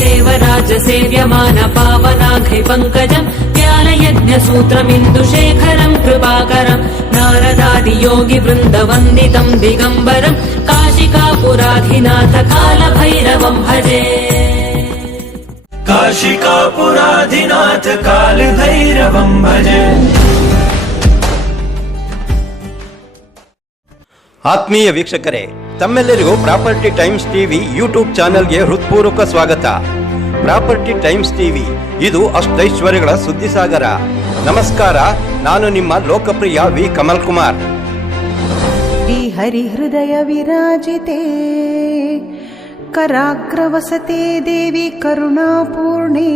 देवराज सेव्यमान पावनाघ्रि पङ्कजम् ज्ञानयज्ञसूत्रमिन्दुशेखरम् कृपाकरम् नारदादि योगि वृन्दवन्दितम् दिगम्बरम् काशिकापुराधिनाथ कालभैरवम् भजे। काशिकापुराधिनाथ कालभैरवम् भजे। ಆತ್ಮೀಯ ವೀಕ್ಷಕರೇ, ತಮ್ಮೆಲ್ಲರಿಗೂ ಪ್ರಾಪರ್ಟಿ ಟೈಮ್ಸ್ ಟಿವಿ ಯೂಟ್ಯೂಬ್ ಚಾನೆಲ್ಗೆ ಹೃತ್ಪೂರ್ವಕ ಸ್ವಾಗತ. ಪ್ರಾಪರ್ಟಿ ಟೈಮ್ಸ್ ಟಿವಿ ಇದು ಅಷ್ಟೈಶ್ವರ್ಯಗಳ ಸುದ್ದಿಸಾಗರ. ನಮಸ್ಕಾರ, ನಾನು ನಿಮ್ಮ ಲೋಕಪ್ರಿಯ ವಿ ಕಮಲ್ ಕುಮಾರ್. ಹರಿಹೃದಯ ವಿರಾಜಿತೆ कराग्रवसते देवी करुणापूर्णे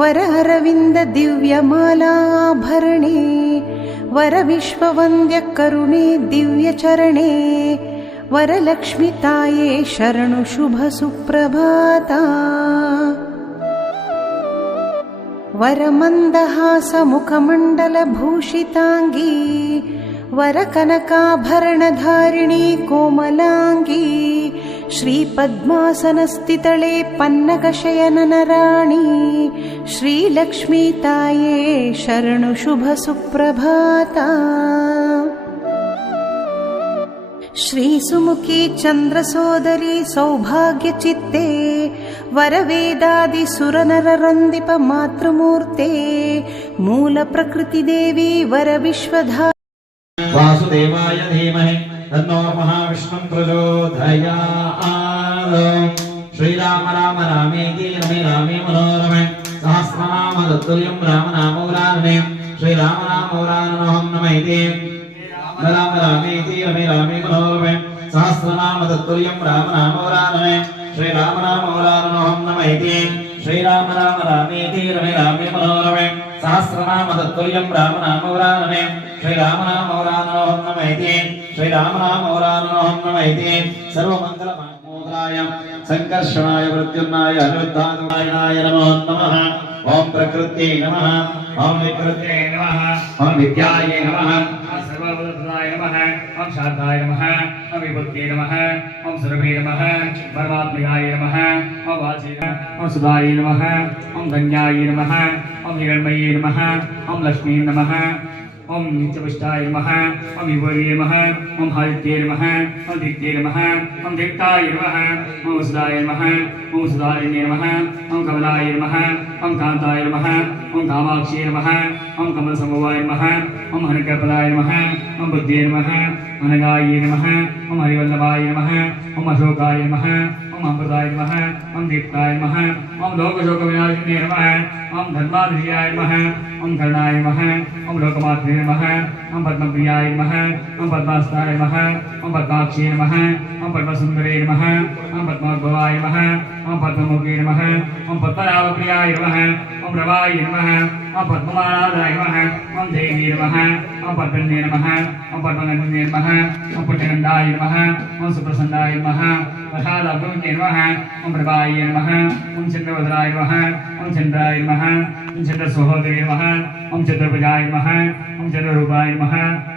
वरहरविन्द दिव्यमालाभरणे वरविश्ववन्द्य करुणे दिव्यचरणे वरलक्ष्मीताये शरणु शुभ सुप्रभाता। वरमन्दहास मुखमण्डलभूषिताङ्गी वरकनकाभरणधारिणी कोमलाङ्गी श्रीपद्मासनस्थितळे पन्नगशयननराणी श्रीलक्ष्मीताये शरणु शुभ सुप्रभाता। श्रीसुमुखी चन्द्रसोदरी सौभाग्यचित्ते वरवेदादि सुरनररन्दिप मातृमूर्ते मूलप्रकृतिदेवी वरविश्वधा वासुदेवाय धीमहि तन्नो महाविष्णुं प्रचोदयात्। श्रीराम राम रामेति रमे रामे मनोरमे सहस्रनाम तत्तुल्यं रामनामौरानने श्रीराम नामौराननोऽहं नमैति राम रामेति रमे रामे मनोरमे सहस्रनाम तत्तुल्यं रामनामौरानने श्रीराम नामौराननोऽहं नमैति श्रीराम राम रामेति रमे रामे मनोरमे सहस्रनाम तत्तुल्यं रामनामौरानने श्रीराम नामौराननोऽहं नमैति श्रीराम नामौराननोऽहं नमैति सर्वमङ्गलमाङ्गल्याय संकर्षणाय प्रद्युम्नाय अनिरुद्धाय नमो नमः। ओम प्रकृत्यै नमः, ओम विकृत्यै नमः, ओम विद्यायै नमः, ओम सर्वभूताय नमः, ओम शान्ताय नमः, ओम विभूत्यै नमः, ओम सर्वे नमः, परमात्मयाय नमः, ओम वाचे ओम सुधाय नमः, ओम धन्याय नमः, ओम हिरण्मये नमः, ओम लक्ष्मी नमः, ओम नित्यपुष्टाय नमः, ओम विभुये नमः, ओम हादित्ये नमः, ओम दित्ये नमः, ओम देवताय नमः, ओम सुधाय नमः, ओम सुधारिणे नमः, ओम कमलाय नमः, ओम कांताय नमः, ओम कामाक्षी नमः, ओम कमलसमवाय नमः, ओम हरिकपदाय नमः, ओम बुद्धये नमः, अनगाय नमः, ओम हरिवल्लभाय नमः, ओम अशोकाय नमः, ओम अमृताय नमः, ओम दीप्ताय नमः, ओम लोकशोकविनाशिने नमः, ओम धर्माधियाय नमः, ओम कर्णाय नमः, ओम लोकमात्रे नमः, ओम पद्मप्रियाय नमः, ओम पद्मास्ताय नमः, ओम पद्माक्षी नमः, ओम पद्मसुन्दरे नमः, ओम पद्मोद्भवाय नमः, ओम पद्ममुखे नमः, ओम पद्मनाभप्रियाय नमः, ओम रवाय नमः, ओम पद्ममालाय नमः, ओम देवी नमः, ओम पद्मन्ये नमः, ओम पद्मनन्दने नमः, ओम पुण्यनन्दाय नमः, ओम सुप्रसन्नाय नमः, प्रसादाब्दे नमः, ओम प्रभाय नमः, ओम चन्द्रवदनाय नमः, ओम चन्द्राय नमः, ओम चन्द्रसहोदरे नमः, ओम चन्द्रप्रजाय नमः, ओम चन्द्ररूपाय नमः,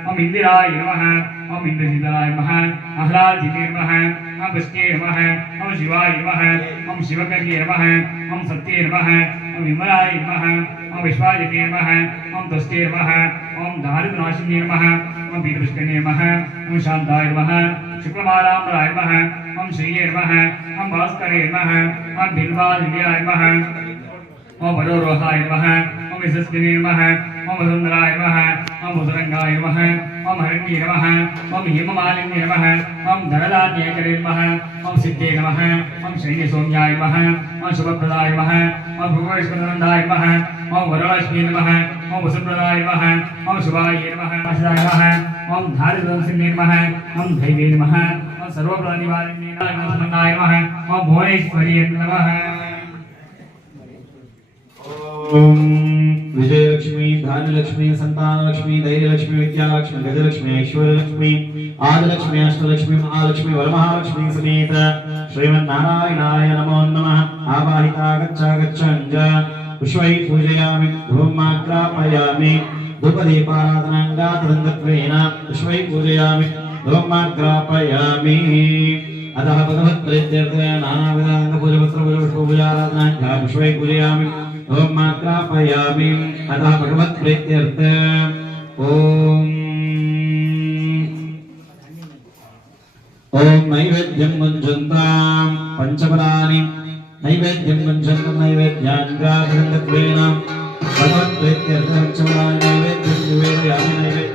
ओम इंदिराय नमः, ओम इंद्रजिताय नमः, आह्लादिने नमः, ओम पुष्टे नमः, ओम शिवाय नमः, ओम शिवकर्ये नमः, ओम सत्ये नमः, ओम विमलाय नमः, ओम विश्वाजिते नमः, ओम तुष्टे नमः, ओम दारिद्र्यनाशिने नमः, ओम पीतपुष्करणे नमः, ओम शान्ताय नमः, शुक्लमालाम्बराय नमः, ओम श्रीये नमः, ओम भास्करे नमः, ओम बिल्वादिव्याय नमः, ओम वरोरोहाय नमः, ओम यशस्विने नमः, ओम वसुन्धराय नमः, ओम भुजरंगाय नमः, ओम हरण्ये नमः, ओम हेममालिन्ये नमः, ओम धनदान्यकरे नमः, ओम सिद्धे नमः, ओम शैल्यसौम्याय नमः, ओम शुभप्रदाय नमः, ओम भुवनेश्वरनन्दाय नमः, ओम वरलक्ष्मी नमः, ओम वसुप्रदाय नमः, ओम शुभाय नमः, आशाय नमः, ओम धारिद्र्यनाशिने नमः, ओम धैर्ये नमः, ओम सर्वप्राणिवारिणे नमः, ओम भुवनेश्वरी नमः। ओम विजयलक्ष्मी, धान्यलक्ष्मी, संतानलक्ष्मी, धैर्यलक्ष्मी, विद्यालक्ष्मी, गजलक्ष्मी, ऐश्वर्यलक्ष्मी, आदिलक्ष्मी, अष्टलक्ष्मी, महालक्ष्मी, वरमहालक्ष्मी समेत श्रीमन्नारायणाय नमो नमः। आवाहिता गच्छ गच्छ पुष्पैः पूजयामि धूमाग्रापयामि धूपदीपाराधनाङ्गातरङ्गत्वेन पुष्पैः पूजयामि धूमाग्रापयामि अतः भगवत्प्रीत्यर्थे नानाविधाङ्गपूजवस्त्रपूजपुष्पपूजाराधनाङ्गा पुष्पैः पूजयामि धूमाग्रापयामि अतः भगवत्प्रीत्यर्थे ॐ नैवेद्यं मुञ्चन्तां पञ्चफलानि नैवेद्यं मुञ्चन्तं नैवेद्याङ्गातरङ्गत्वेन भगवत्प्रीत्यर्थे पञ्चफलानि नैवेद्यं निवेदयामि नैवेद्यं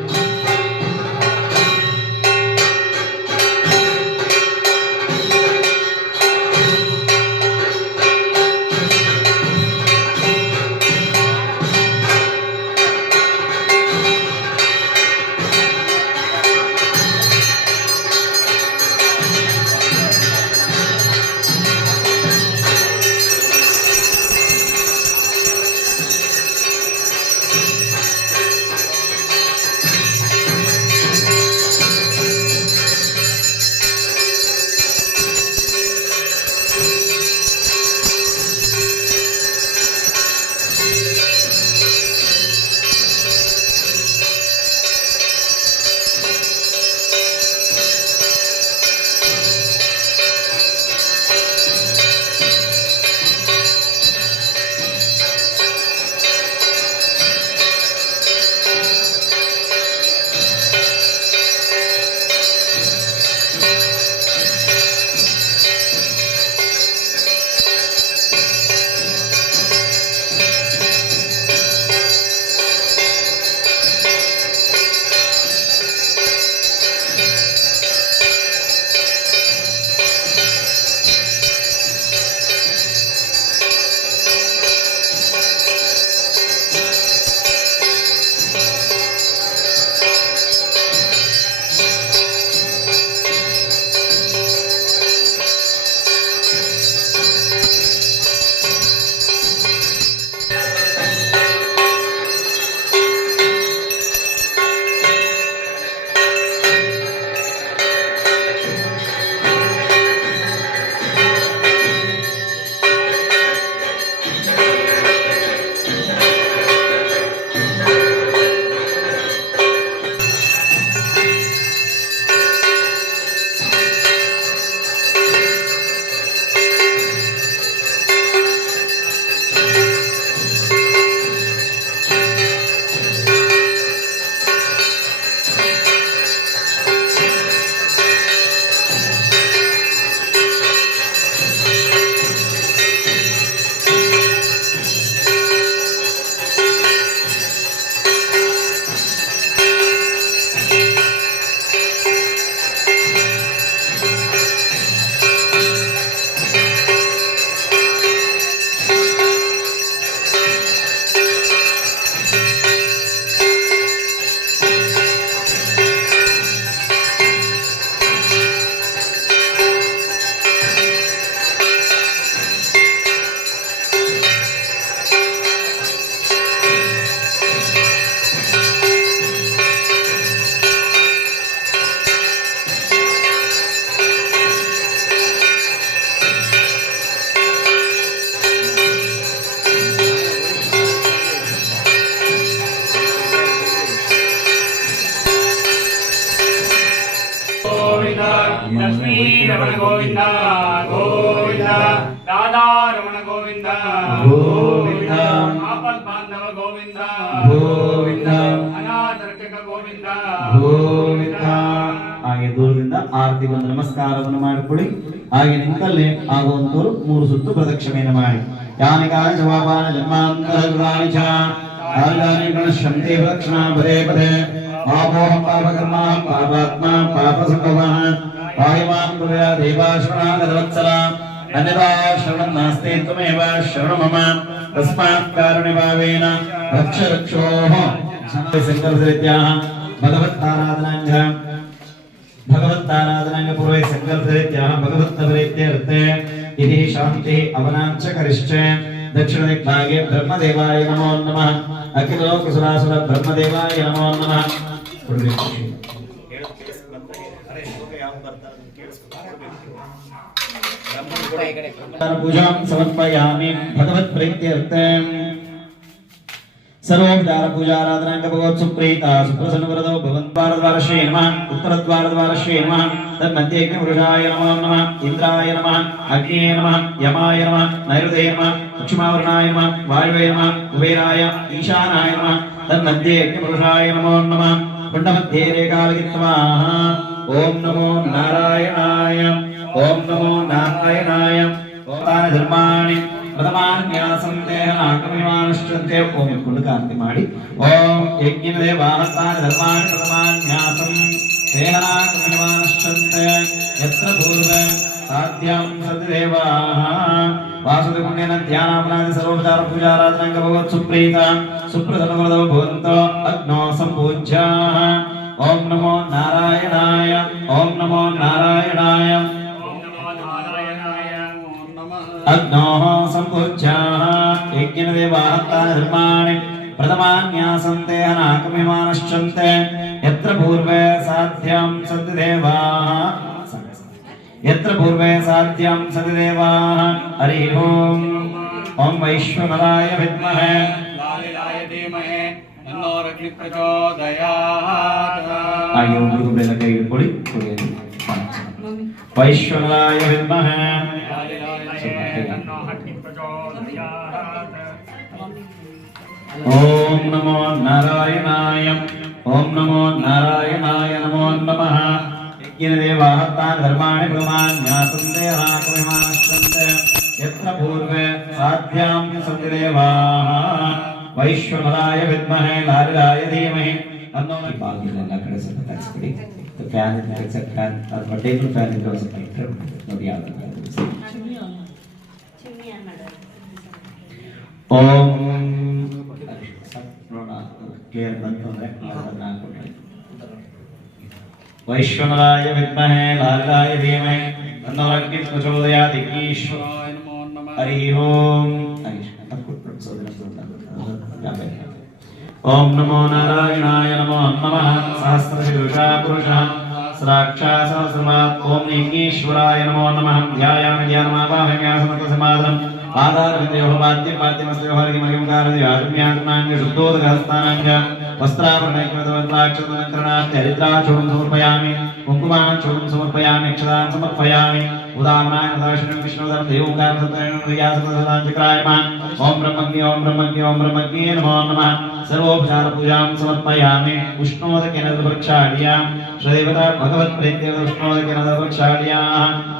लक्ष्मीरमण गोविंद गोविंद राधा रमण गोविंद गोविंद आपद बांधव गोविंद गोविंद अनाथ रक्षक गोविंद ಗೋವಿಂದ. ಹಾಗೆ ದೂರದಿಂದ ಆರತಿ ಬಂದು ನಮಸ್ಕಾರವನ್ನು ಮಾಡಿಕೊಳ್ಳಿ. ಹಾಗೆ ನಿಂತಲ್ಲೇ ಆಗುವಂತವರು 3 ಸುತ್ತು ಪ್ರದಕ್ಷಿಣೆಯನ್ನು ಮಾಡಿ. ಯಾನಿ ಕಾಲ ಜವಾಬಾನ ಜನ್ಮಾಂತರಾಣಿ ಚ ಆರ್ಯಾನಿ ಗಣಶಂತಿ ಪ್ರದಕ್ಷಿಣಾ ಪದೇ ಪದೇ ಪಾಪೋಹಂ ಪಾಪಕರ್ಮಾಹಂ ಪಾಪಾತ್ಮ ಪಾಪಸಂಭವಃ ಪಾಹಿಮಾಂ ಕೃಪಯಾ ದೇವಾಶ್ರವಣಾಗತವತ್ಸಲ ಅನ್ಯಥಾ ಶರಣಂ ನಾಸ್ತಿ ತ್ವಮೇವ ಶರಣಂ ಮಮ ತಸ್ಮಾತ್ ಕಾರುಣ್ಯಭಾವೇನ ರಕ್ಷ ರಕ್ಷೋಃ. ಸಂಕಲ್ಪರೀತ್ಯಾಃ भगवत्ताराधनांग पूर्वे संकल्परीत्याः भगवत्तप्रीत्यर्थे इति शान्तिः अवनाञ्च करिष्ये. दक्षिणदिग्भागे ब्रह्मदेवाय नमो नमः. अखिलोकसुरासुर ब्रह्मदेवाय नमो नमः. पूजां समर्पयामि भगवत्प्रीत्यर्थम् सर्वोपचार पूजाराधना भगवत् सुप्रीता सुप्रसन्नवरदो भवद्वारद्वारश्री नमः उत्तरद्वारद्वारश्री नमः तन्मध्ये पुरुषाय नमो नमः इंद्राय नमः अग्निये नमः यमाय नमः नैऋतये नमः दक्षिणावर्णाय नमः वायवे नमः कुबेराय ईशानाय नमः तन्मध्ये पुरुषाय नमो नमः कुण्डमध्ये रेखालिखित्वा ओम नमो नारायणाय ओम नमो नारायणाय ओम धर्माणि प्रथमान्यासं देहनाकमिमानुष्ठन्ते ओम कुंडकांति माडि ओम यज्ञदेवाहतानि धर्माणि प्रथमान्यासं देहनाकमिमानुष्ठन्ते यत्र पूर्वे साध्यं सद्देवाः वासुदेवपुण्येन ध्यानापनादि सर्वोपचार पूजाराधनां भगवत् सुप्रीता सुप्रसन्नवरदो भवन्तो अग्नो सम्पूज्याः ओम नमो नारायणाय ओम नमो नारायणाय अग्नोः सम्पूज्याः यज्ञदेवाहतानि धर्माणि प्रथमान्यासन्ते अनाकमिमानश्चन्ते यत्र पूर्वे साध्यं सद्देवाः यत्र पूर्वे साध्यं सद्देवाः हरि ओम ओम वैश्वनराय विद्महे लालिलाय धीमहि तन्नो अग्निः प्रचोदयात् आयो गुरुबे लगे कोड़ी वैश्वनराय विद्महे ओम नमो नारायणाय ओम नमो नारायणाय नमो नमः यज्ञदेवाहतानि धर्माणि प्रथमान्यासन्ते अनाकमिमानश्चन्ते यत्र पूर्वे साध्यां सन्तिदेवाः वैश्वनराय विद्महे लालिलाय धीमहि तन्नो बागिलेಲ್ಲ ಕಡೆ ಸ್ವಲ್ಪ ಕಚ್ಚಿಬಿಡಿ ಫ್ಯಾನ್ ಇದೆ ಫ್ಯಾನ್ ಅದು ಟೇಬಲ್ ಫ್ಯಾನ್ ಇದೆ ಸ್ವಲ್ಪ ಇಟ್ಟರೆ ನೋಡಿ ಯಾವುದು ओम क्लियर बनतो है वैश्वनराय विद्महे लालिलाय धीमहि तन्नो अग्निः प्रचोदयात् ईश्वराय नमो नमः हरि ओम ओम नमो नारायणाय नमो नमः सहस्रशीर्षा पुरुषः साक्षात् सहस्रनाथ ओम ईश्वराय नमो नमः ध्यायामि ध्यानमावाहयामि समस्तसमाधनम् आधारविद्योः वाद्यपाद्यमस्योहरिमरिमकारदिवाद्यात्माङ्ग शुद्धोदकहस्तानाङ्ग वस्त्राभरणैकवद्राक्षतमकरणार्थरिद्राचूर्णं समर्पयामि कुङ्कुमाचूर्णं समर्पयामि अक्षतां समर्पयामि उदामनाय दर्शनं विष्णुधरं देवोंकारसत्तयं ओम ब्रह्मज्ञ ओम ब्रह्मज्ञ ओम ब्रह्मज्ञ नमो नमः सर्वोपचार पूजां समर्पयामि उष्णोदकेन वृक्षाढ्यां श्रीदेवता भगवत्प्रीत्यर्थं उष्णोदकेन वृक्षाढ्याः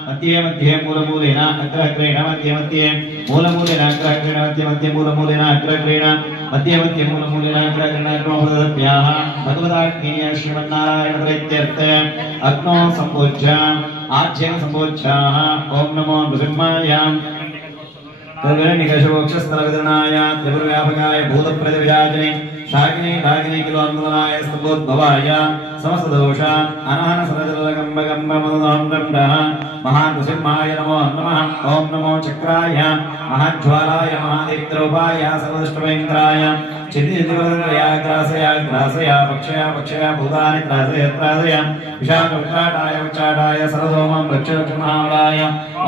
मध्ये मध्ये मूलमूलेन अग्रहग्रेण मध्ये मध्ये मूलमूलेन अग्रहग्रेण मध्ये मध्ये मूलमूलेन अग्रहग्रेण मध्ये मध्ये मूलमूलेन अग्रहग्रेण अग्नोपदभ्याः भगवदाग्नेय श्रीमन्नारायणप्रीत्यर्थे अग्नो सम्पूज्य आज्येन सम्पूज्याः ओम नमो नृसिंहाय तद्विरनिकषवक्षस्थलवितरणाय त्रिपुरव्यापकाय भूतप्रतिविराजने शाकिनी रागिनी किलोन्मनाय स्तंभोद्भवाय समस्तदोष अनाहनसरजलगम्बगम्बमदोहं महानृसिंहाय नमो नमः ओम नमो चक्राय महाज्वालाय महादीप्तरूपाय सर्वदुष्टभयङ्कराय चिन्तिवरदयाग्रासया पक्षया भूतानि त्रासय विशाखविराटाय उच्चाटाय सर्वसोमं रक्षरक्षमहाबलाय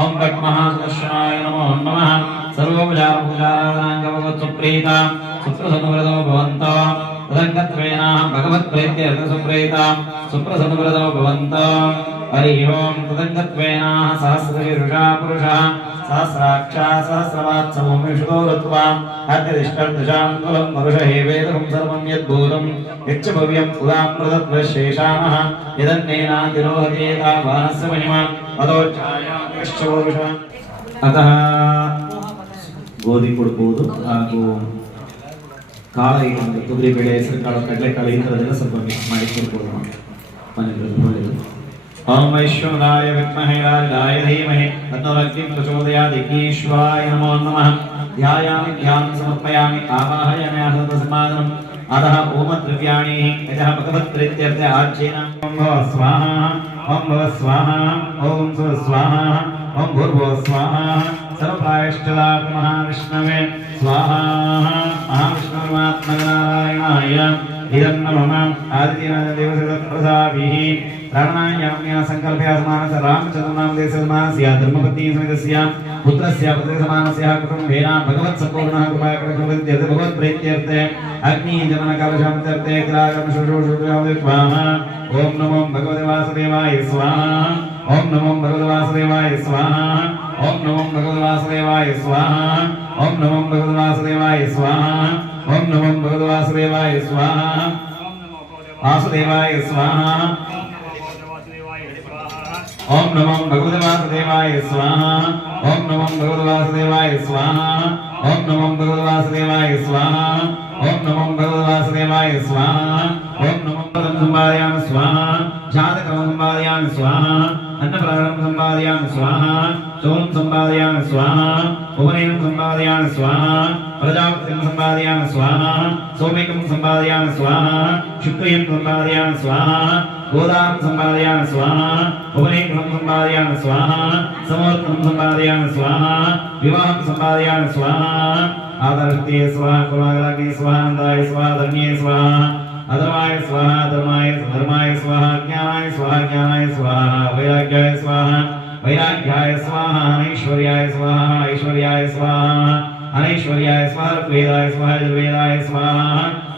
ओम भट्महासुदर्शनाय नमो नमः सर्वोपचार पूजाराधनां भगवत् सुप्रीता सुप्रसन्नवरदो भवन्तो तदङ्गत्वेन भगवत्प्रीत्यर्थ सुप्रीता सुप्रसन्नवरदो भवन्तो हरि ओम तदङ्गत्वेन सहस्रशीर्षा पुरुषः सहस्राक्षा सहस्रवात् समं विष्णो ऋत्वा हत्यदिष्टर्दशां कुलं मरुषहे वेदकं सर्वं यद्भूतं यच्च भव्यम् उदामृतत्वशेषाणः यदन्नेनातिरोहतेता वानस्य महिमा अदोच्छायाश्च पुरुष अतः ಗೋಧಿ ಕೊಡಬಹುದು ಹಾಗೂ ಕಾಳ ಐಟಮ್ ತೊಗರಿ ಬೇಳೆ ಹೆಸರು ಕಾಳು ಕಡಲೆಕಾಳು ಇಂಥದ್ದೆಲ್ಲ ಸ್ವಲ್ಪ ಮಿಕ್ಸ್ ಮಾಡಿ ಕೊಡ್ಬೋದು ಮನೆಯಲ್ಲಿ ಒಳ್ಳೆಯದು ಓಂ ವೈಶ್ವನಾಯ ವಿದ್ಮಹೇ ಲಾಲಿಲಾಯ ಧೀಮಹಿ ತನ್ನೋ ಅಗ್ನಿಃ ಪ್ರಚೋದಯಾತ್ ಯಜ್ಞೇಶ್ವರಾಯ ನಮೋ ನಮಃ ಧ್ಯಾಯಾಮಿ ಧ್ಯಾनं समर्पयामि आवाहयामि आसनसमाधानम् अतः ओम द्रव्याणि यतः भगवत्प्रीत्यर्थे आज्येन ओम भव स्वाहा ओम भव स्वाहा ओम स्व स्वाहा ओम भूर्भुवः स्वाहा सर्वप्रायश्चित्तात् महाविष्णवे स्वाहा महाविष्णुर्मात्मनारायणाय इदं नमः आदित्यनाथदेवसदप्रसाभिः रावणायाम्या संकल्पया समानस्य रामचन्द्रनामदेशस्य धर्मपत्नी समेतस्य पुत्रस्य प्रतिसमानस्य कुटुम्बेन भगवत्सम्पूर्णः कृपाकरकविद्यते भगवत्प्रीत्यर्थे अग्निजननकालशान्त्यर्थे तिलागम शुश्रूषुभ्यां स्वाहा ओम नमो भगवते वासुदेवाय स्वाहा ओम नमो भगवते वासुदेवाय स्वाहा ओम नमो भगवते वासुदेवाय स्वाहा ओम नमो भगवते वासुदेवाय स्वाहा ओम नमो भगवते वासुदेवाय स्वाहा वासुदेवाय स्वाहा ओम नमो भगवते वासुदेवाय स्वाहा ओम नमो भगवते वासुदेवाय स्वाहा ओम नमो भगवते वासुदेवाय स्वाहा ओम नमो भगवते वासुदेवाय स्वाहा ओम नमो संपादयामि स्वाहा जातकर्म संपादयामि स्वाहा अन्नप्रारंभ संपादयामि स्वाहा चोरं संपादयामि स्वाहा उपनयनं संपादयामि स्वाहा प्रजापतिं संपादयामि स्वाहा सोमेकं संपादयामि स्वाहा शुक्रियं संपादयामि स्वाहा गोदानं संपादयामि स्वाहा उपनयनं संपादयामि स्वाहा समर्पणं संपादयामि स्वाहा विवाहं संपादयामि स्वाहा आदर्शते स्वाहा कुलाग्रागे स्वाहा नन्दाय स्वाहा धन्ये स्वाहा अधर्माय स्वाहा धर्माय स्वाहा ज्ञानाय स्वाहा वैराग्याय स्वाहा अनैश्वर्याय स्वाहा अनैश्वर्याय स्वाहा वेदाय स्वाहा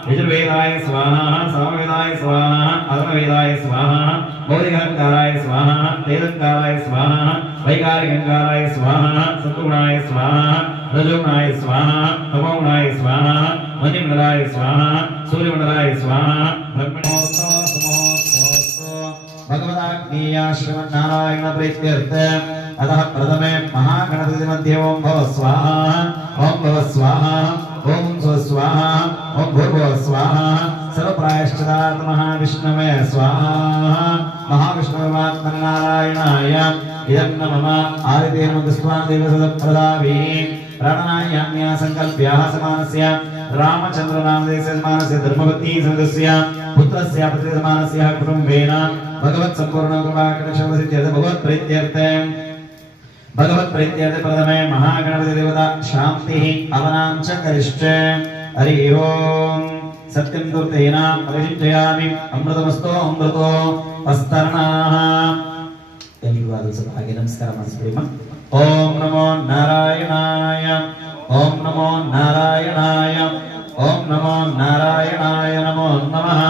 यजुर्वेदाय स्वाहा सामवेदाय स्वाहा अधर्मवेदाय स्वाहा बौद्धिकंकाराय स्वाहा तेजंकाराय स्वाहा वैकारिकंकाराय स्वाहा सत्वगुणाय स्वाहा रजोगुणाय स्वाहा तमोगुणाय स्वाहा मध्यमंडलाय स्वाहा सूर्यमंडलाय स्वाहा भगवदाग्नेया श्रीमन्नारायण प्रीत्यर्थे अतः प्रथमे महागणपति मध्ये ओम भव स्वाहा ओम भव स्वाहा ओम स्वस्वाहा ओम भूर्भुवः स्वाहा सर्वप्रायश्चितात् महाविष्णवे स्वाहा महाविष्णुर्वात्मने नारायणाय इदं नमः आदित्येर्मुखस्त्वां देवसदप्रदाभिः प्राणनायाम्या संकल्प्याः समानस्य रामचन्द्रनामदेशस्य समानस्य धर्मपत्नी समेतस्य पुत्रस्य प्रतिसमानस्य कुटुम्बेन भगवत्सम्पूर्णकृपाकटाक्षसिद्ध्यर्थे भगवत्प्रीत्यर्थे प्रथमे महागणपति देवता शान्तिः अवनां च करिष्ये हरि ओम सत्यं दुर्तेन परिचिन्तयामि अमृतमस्तो अमृतो अस्तरणाः एल्रिगू आदर्शವಾಗಿ ನಮಸ್ಕಾರ ಮಾಡಿಸ್ಬಿಡಿ ओम नमो नारायणाय ओम नमो नारायणाय ओम नमो नारायणाय नमो नमः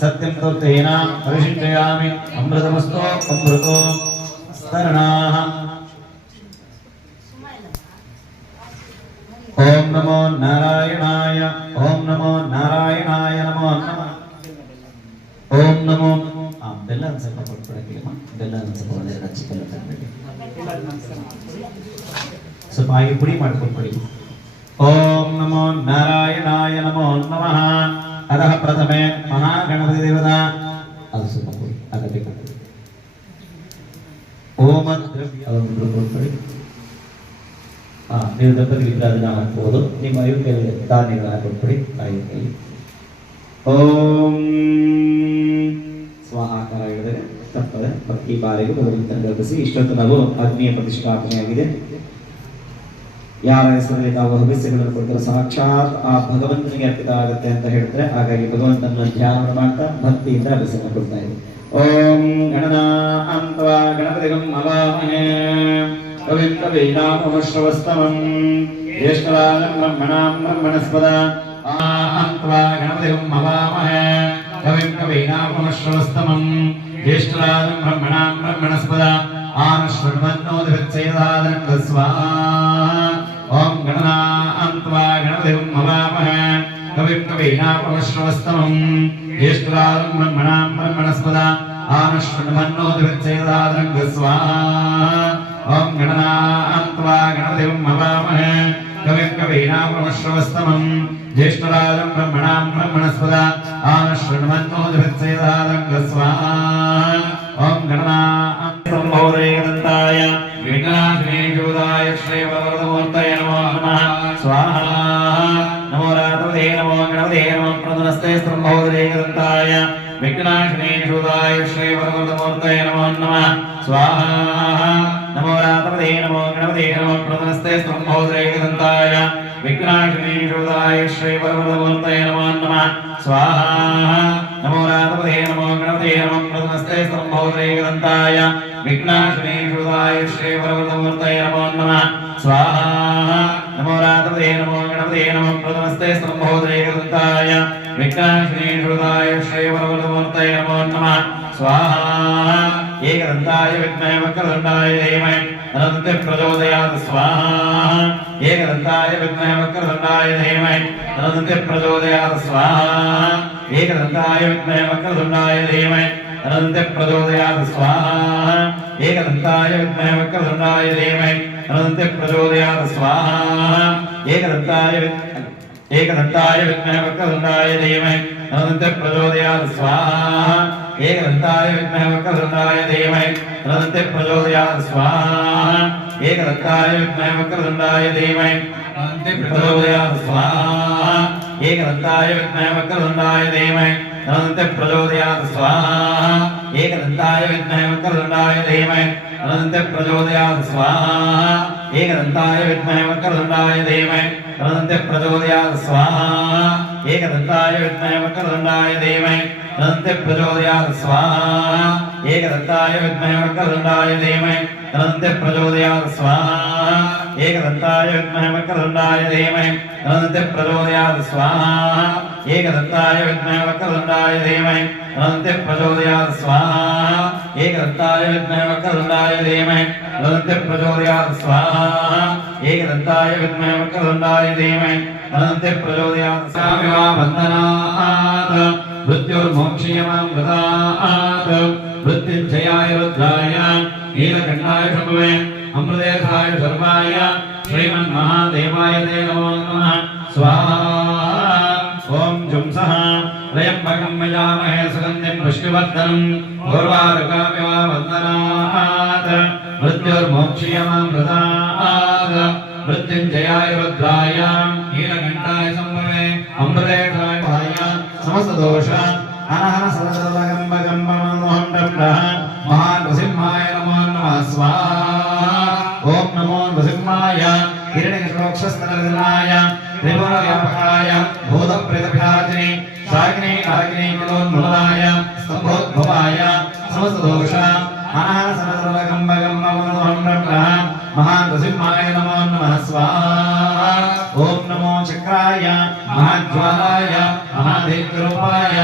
सत्यं दुर्तेन परिचिन्तयामि अमृतमस्तो अमृतो अस्तरणाः ओम नमो नारायणाय ओम नमो नारायणाय नमो नमः ओम नमो बेल्ल ಸ್ವಲ್ಪ ಕೊಡ್ಬಿಡಕ್ಕೆ ಬೆಲ್ಲ ಸ್ವಲ್ಪ ಒಳ್ಳೆ ರಚ್ಚಿ ಬೆಲ್ಲ ತರಬೇಕು ಸ್ವಲ್ಪ ಹಾಗೆ ಪುಡಿ ಮಾಡ್ಕೊಳ್ಬಿಡಿ ಓಂ ನಮೋ ನಾರಾಯಣಾಯ ನಮೋ ನಮಃ ಅತಃ ಪ್ರಥಮೆ ಮಹಾಗಣಪತಿ ದೇವತಾ ಅದು ಸ್ವಲ್ಪ ಪುಡಿ ಆಗಬೇಕು ಓಂ ಅದನ್ನು ಕೊಡ್ಬಿಡಿ ನೀವು ದಂಪತಿ ವಿಗ್ರಹನ ಹಾಕಬಹುದು ನಿಮ್ಮ ಅಯೋಗ್ಯರಿಗೆ ಧಾನ್ಯಗಳನ್ನು ಕೊಟ್ಬಿಡಿ ಅಯೋಗ್ಯಲ್ಲಿ ಓಂ ಸ್ವಾಹಾಕಾರ ಹೇಳಿದರೆ ತಪ್ಪದೆ ಈ ಬಾರಿಗೂ ಭಗವಂತನ ಗರ್ಭಿಸಿ ಇಷ್ಟೊತ್ತು ನಾವು ಅಗ್ನಿಯ ಪ್ರತಿಷ್ಠಾಪನೆಯಾಗಿದೆ ಯಾರ ಹೆಸರಲ್ಲಿ ನಾವು ಹವ್ಯಸ್ಯಗಳನ್ನು ಕೊಟ್ಟರೆ ಸಾಕ್ಷಾತ್ ಆ ಭಗವಂತನಿಗೆ ಅರ್ಪಿತ ಆಗುತ್ತೆ ಅಂತ ಹೇಳ್ತಾರೆ ಹಾಗಾಗಿ ಭಗವಂತನ ಧ್ಯಾನ ಮಾಡ್ತಾ ಭಕ್ತಿಯಿಂದ ಹವ್ಯಸ್ಸನ್ನು ಕೊಡ್ತಾ ಇದೆ ಓಂ ಗಣನಾ ಅಂತ್ವಾ ಗಣಪತಿಗಂ ಅವಾಮಹೇ कविं कवीनामश्रवस्तमं ज्येष्ठराजं ब्रह्मणां ब्रह्मणस्पद आन्त्वा गणपतिं हवामहे कविं कवीनामश्रवस्तमं ज्येष्ठराजं ब्रह्मणां ब्रह्मणस्पद आनश्वन्नोदिभिच्चेदादनं स्वाहा ॐ गणनान्त्वा गणपतिं हवामहे कविं कवीनामश्रवस्तमं ज्येष्ठराजं ब्रह्मणां ब्रह्मणस्पद आनश्वन्नोदिभिच्चेदादनं स्वाहा ओम गणनान्त्वा गणपतिं हवामहे कविं कवीनामश्रवस्तमं ज्येष्ठराजं ब्रह्मणां ब्रह्मणस्पद आनश्वन्नोदिभिच्चेदादनं स्वाहा ओम गणनान्त्वाय विघ्नाग्नेशूदाय श्रीवरदमूर्तये नमो नमः स्वाहा नमो रातवे नमो गणपते नमो प्रदनस्ते स्तंभोदरेकदन्ताय विघ्नाग्नेशूदाय श्रीवरदमूर्तये नमो नमः स्वाहा नमो रातवे नमो गणपते नमो प्रदनस्ते स्तंभोदरेकदन्ताय विघ्नाग्नेशूदाय श्रीवरदमूर्तये नमो नमः स्वाहा नमो रातवे नमो गणपते नमो प्रदनस्ते स्तंभोदरेकदन्ताय विघ्नाग्नेशूदाय श्रीवरदमूर्तये नमो नमः स्वाहा नमो रातपदे नमो गणपते नमो प्रथमस्ते स्तंभोदरेकदन्ताय विघ्नाश्रीषुदाय श्रीवरवरमूर्तये नमो नमः स्वाहा एकदन्ताय विद्महे वक्रतुण्डाय धीमहि तन्नो प्रचोदयात् स्वाहा एकदन्ताय विद्महे वक्रतुण्डाय धीमहि तन्नो प्रचोदयात् स्वाहा एकदन्ताय विद्महे वक्रतुण्डाय धीमहि तन्नो प्रचोदयात् स्वाहा एकदन्ताय विद्महे वक्रतुण्डाय धीमहि तन्नो प्रचोदयात् स्वाहा एकदन्ताय विद्महे वक्रतुण्डाय धीमहि तन्नो प्रचोदयात् स्वाहा एकदन्ताय विद्महे वक्रतुण्डाय धीमहि तन्नो प्रचोदयात् स्वाहा एकदन्ताय विद्महे वक्रतुण्डाय धीमहि तन्नो प्रचोदयात् स्वाहा एकदन्ताय विद्महे वक्रतुण्डाय धीमहि तन्नो प्रचोदयात् स्वाहा एकदन्ताय विद्महे वक्रतुण्डाय धीमहि तन्नो प्रचोदयात् स्वाहा एकदन्ताय विद्महे वक्रतुण्डाय धीमहि तन्नो प्रचोदयात् स्वाहा एकदन्ताय विद्महे वक्रतुण्डाय धीमहि तन्नो प्रचोदयात् स्वाहा एकदन्ताय विद्महे वक्रतुण्डाय धीमहि तन्नो प्रचोदयात् स्वाहा एकदन्ताय विद्महे वक्रतुण्डाय धीमहि तन्नो प्रचोदयात् स्वाहा एकदन्ताय विद्महे वक्रतुण्डाय धीमहि तन्नो प्रचोदयात् स्वाहा एकदन्ताय विद्महे वक्रतुण्डाय धीमहि तन्नो प्रचोदयात् स्वाहा एकदन्ताय विद्महे वक्रतुण्डाय धीमहि तन्नो प्रचोदयात् स्वाहा वन्दनात् मृत्युर्मोक्षीयमामृतात् मृत्युञ्जयाय रुद्राय नीलकण्ठाय शम्भवे अमृतेशाय सर्वाय श्रीमन्महादेवाय ते नमो नमः स्वाहा ॐ जुंसः त्र्यम्बकं यजामहे सुगन्धिं पुष्टिवर्धनम् उर्वारुकमिव वन्दनात् मृत्युर्मोक्षीयमामृतात् मृत्युञ्जयाय रुद्राय नीलकण्ठाय शम्भवे अमृतेशाय समस्तदोष अनहन सदसदगम्बगम्बमोहं महानृसिंहाय नमो नमः स्वाहा ॐ नमो नृसिंहाय हिरण्यकशोक्षस्तनविदनाय त्रिपुरव्यापकाय भूतप्रेतपिशाचिने शाकिने काकिने किलोन्मूलाय स्तम्भोद्भवाय समस्तदोष अनहन सदसदगम्बगम्बमोहं महानृसिंहाय नमो नमः स्वाहा ॐ नमो चक्राय महाज्वालाय महादेवरूपाय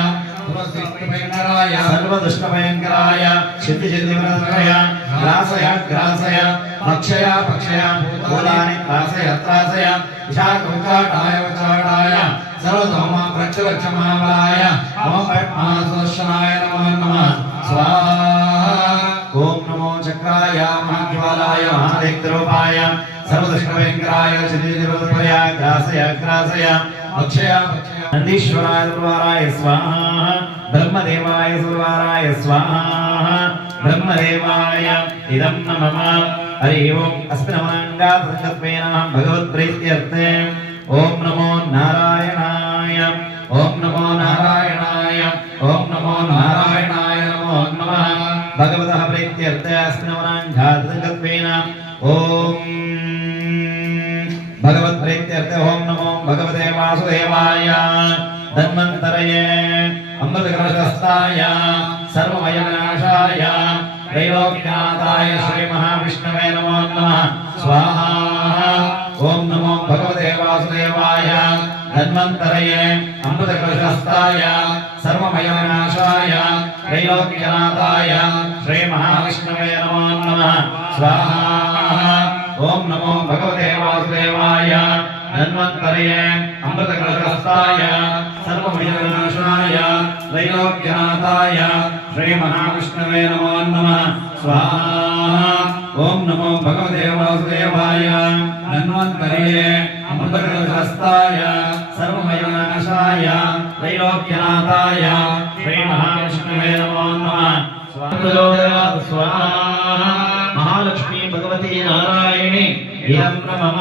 सर्वदुष्टभयंकराय सिद्धिसिद्धिवरदय ग्रासय ग्रासय भक्षय भक्षय भूतानि त्रासय त्रासय विशाखविचाटाय विचाटाय सर्वतोमा प्रक्षलक्षमाबलाय ओम महासुदर्शनाय नमो नमः स्वाहा ओम नमो चक्राय महाज्वालाय महादेवरूपाय सर्वदुष्टभयंकराय सिद्धिसिद्धिवरदय ग्रासय ग्रासय भक्षय नंदीश्वराय सुरवाराय स्वाहा ब्रह्मदेवाय सुरवाराय स्वाहा ब्रह्मदेवाय इदं नमः हरि ओम अस्मिन्नमनाङ्गात्मकत्वेन भगवत्प्रीत्यर्थे ओम नमो नारायणाय ओम नमो नारायणाय ओम नमो नारायणाय नमो नमः भगवतः प्रीत्यर्थे अस्मिन्नमनाङ्गात्मकत्वेन ओम भगवत प्रीत्यर्थे ओम नमो भगवते वासुदेवाय धन्वन्तरये अमृतकलशस्थाय सर्वमयविनाशाय त्रैलोक्यनाथाय श्री महाविष्णवे नमो नमः स्वाहा ओम नमो भगवते वासुदेवाय धन्वन्तरये अमृतकलशस्थाय सर्वमयविनाशाय त्रैलोक्यनाथाय श्री महाविष्णवे नमो नमः स्वाहा ओम नमो भगवते वासुदेवाय धन्वन्तरये अमृतकलशस्थाय सर्वमयविनाशाय त्रैलोक्यनाथाय श्री महाविष्णवे नमो नमः स्वाहा ओम नमो भगवते वासुदेवाय धन्वन्तरये अमृतकलशस्थाय सर्वमयविनाशाय त्रैलोक्यनाथाय श्री महाविष्णवे नमो नमः स्वाहा महालक्ष्मी भगवती नारायणी इदं नमः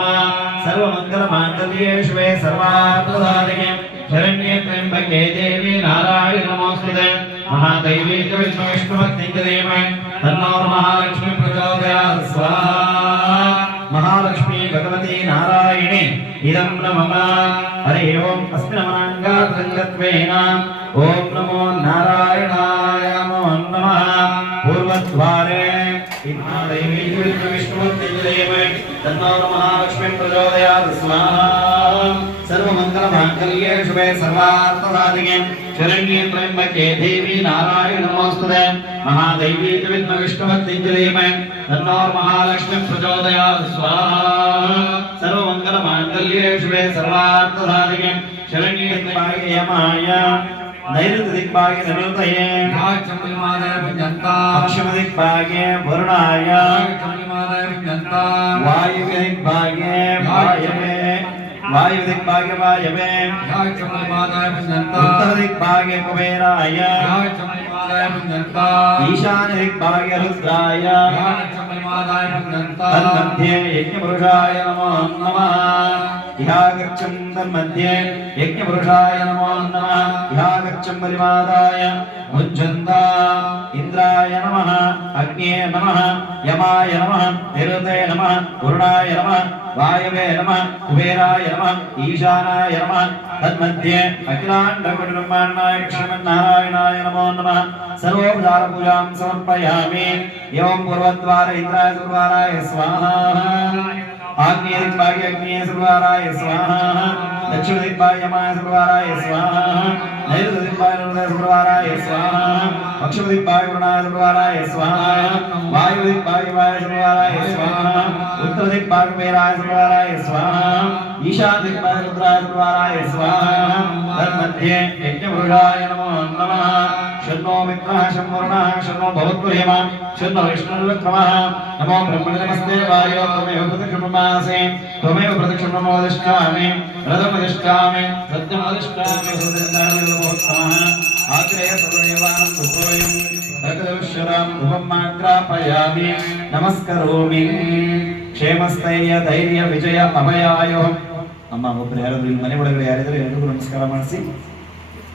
सर्वमंगलमांगल्ये शिवे सर्वार्थसाधिके शरण्ये त्र्यंबके देवी नारायणी नमोस्तुते महादैवी च विष्णुभक्तिं च धीमहि तन्नो महालक्ष्मी प्रचोदयात् स्वाहा महालक्ष्मी भगवती नारायणी इदं नमः हरि ओम अस्मिन्नमनाङ्गात्मकत्वेन ओम नमो नारायणाय नमो नमः पूर्वद्वारे महादैवी च विष्णुभक्तिं च प्रचोदयेम तन्नो महालक्ष्मीं प्रचोदयात् स्वाहा सर्वमङ्गलमाङ्गल्ये शुभे सर्वार्थसाधिके शरण्ये त्र्यम्बके देवी नारायणी नमोस्तुते महादेवी च विद्महे विष्णुपत्नीं च धीमहि तन्नो महालक्ष्मीं प्रचोदयात् स्वाहा सर्वमङ्गलमाङ्गल्ये शुभे सर्वार्थसाधिके शरण्ये त्र्यम्बके यमाय नैऋत्यदिग्भागे नमोतये पश्चिमदिग्भागे वरुणाय वायुदिग्भागे वायवे वायुदिग्भागे वायवे उत्तरदिग्भागे कुबेराय ईशान्यदिग्भागे रुद्राय तन्मध्ये यज्ञपुरुषाय नमो नमः ह्यागच्छं तन्मध्ये यज्ञपुरुषाय नमो नमः ह्यागच्छं परिमादाय मुञ्चन्ता इन्द्राय नमः अग्न्ये नमः यमाय नमः निरुते नमः वरुणाय नमः वायवे नमः कुबेराय नमः ईशानाय नमः तन्मध्ये अखिलाण्डकोटिब्रह्माण्डाय श्रीमन्नारायणाय नमो नमः सर्वोपचारपूजां समर्पयामि एवं पूर्वद्वार इन्द्राय सुरवाराय स्वाहा आग्नेयदिग्भागे अग्नेय सुरवाराय स्वाहा दक्षिणदिग्भागे यमाय सुरवाराय स्वाहा नैऋत्यदिग्भागे नरुते सुरवाराय स्वाहा पश्चिमदिग्भागे वरुणाय सुरवाराय स्वाहा वायुदिग्भागे वाय सुरवाराय स्वाहा उत्तरदिग्भागे कुबेराय सुरवाराय स्वाहा ईशान्यदिग्भागे रुद्राय सुरवाराय स्वाहा तन्मध्ये यज्ञपुरुषाय नमो नमः शन्नो मित्रः शम्वरुणः शन्नो भवद्गुहेमा शन्नो विष्णुर्विक्रमः नमो ब्रह्मणे नमस्ते वायो त्वमेव प्रतिक्षममासे त्वमेव प्रतिक्षममोदिष्ठामि रथमधिष्ठामि सत्यमधिष्ठामि सुदृढानिर्मोत्तमः आग्रेय सर्वदेवानं सुखोयं रघुदविश्वरां धूपमाग्रापयामि नमस्करोमि क्षेमस्थैर्य धैर्य विजय अभयायो ಅಮ್ಮ ಒಬ್ಬರು ಯಾರಾದರೂ ಇಲ್ಲಿ ಮನೆ ಒಳಗಡೆ ಯಾರಿದ್ರೆ ಎಲ್ರಿಗೂ ನಮಸ್ಕಾರ ಮಾಡಿಸಿ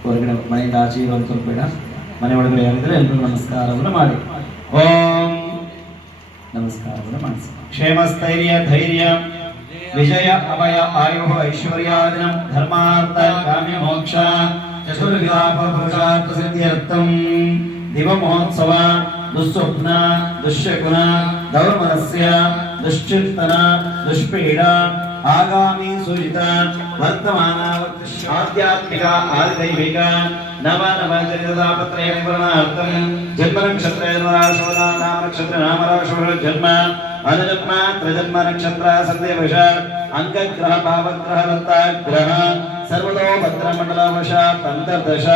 ಹೊರಗಡೆ ಮನೆಯಿಂದ ಆಚೆ ಇರೋದು ಸ್ವಲ್ಪ ಬೇಡ ಮನೆ ಒಳಗಡೆ ಯಾರಿದ್ರೆ ಎಲ್ರಿಗೂ ನಮಸ್ಕಾರವನ್ನು ಮಾಡಿ ಓಂ ನಮಸ್ಕಾರವನ್ನು ಮಾಡಿಸಿ ಕ್ಷೇಮಸ್ಥೈರ್ಯ ಧೈರ್ಯ ವಿಜಯ ಅಭಯ ಆಯು ಐಶ್ವರ್ಯಾದಿನಂ ಧರ್ಮಾರ್ಥ ಕಾಮ್ಯ ಮೋಕ್ಷ ಚತುರ್ವಿಧಾಪ ಪುರುಷಾರ್ಥ ಸಿದ್ಧ್ಯರ್ಥಂ ದಿವ ಮಹೋತ್ಸವ ದುಸ್ವಪ್ನ ದುಶ್ಶಕುನ ದೌರ್ಮನಸ್ಯ ದುಶ್ಚಿಂತನ ದುಷ್ಪೀಡ आगामी सूचित वर्तमान आध्यात्मिक आदिदैविक नव नव चरितापत्रय विवरणार्थं जन्म नक्षत्र नाम नक्षत्र नाम राशि जन्म अनुजन्म त्रिजन्म नक्षत्र संदेवश अंकग्रह भावग्रह रत्ताग्रह सर्वतो भद्रमंडलवश अंतर्दश